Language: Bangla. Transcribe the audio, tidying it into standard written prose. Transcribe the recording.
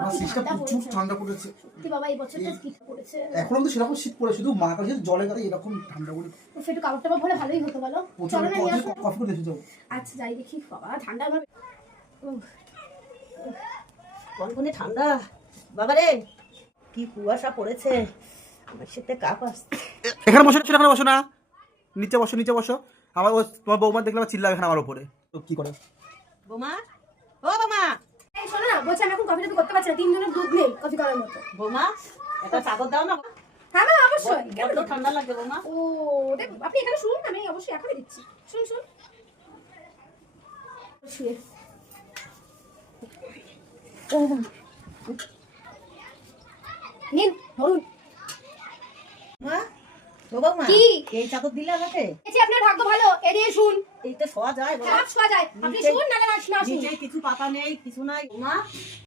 আমার শীতটা প্রচুর ঠান্ডা পড়েছে। কি বাবা এই বছরটা কি পড়েছে? এখন তো সেরকম শীত পড়ে, শুধু মাথা দিয়ে জলে গায়ে এরকম ঠান্ডা পড়ে। একটু কাপড়টা ভরে ভালোই হতো বলো। চলো না নিয়ে আসো। কফি করে এসে যাও। আচ্ছা যাই দেখি। বাবা ঠান্ডা আমার কনকনে ঠান্ডা বাবারে, কি কুয়াশা পড়েছে, আমার শীতে কাঁপ আসছে। এখানে বসো, এখানে বসো না, নিচে বসো, নিচে বসো। আমার তোমার বৌমা দেখলাম চিল্লা এখানে আমার উপরে, তো কি করে? বোমা, ও বোমা, এই শোনো না, বলছি আমি এখন কফিটা তো করতে পারছি না, 3 জনের দুধ নেই কফি করার মতো। বোমা একটা চাদর দাও না। হ্যাঁ মা অবশ্যই। বড্ড ঠান্ডা লাগে বোমা। ও দেখ আপনি এখানে শুনুন, আমি অবশ্যই এখনই দিচ্ছি। শুন শুন শুয়ে নিন ধরুন। মা, ও বোমা, কি? এই চাদর দিলে আমাকে? এসে আপনার ভাগ্য ভালো, এড়িয়ে শুন। এইটা শোয়া যায় বোমা? সব শোয়া যায়, আপনি শুন নালে না শুন। নিচে কিছু পাতা নেই, কিছু নাই বোমা।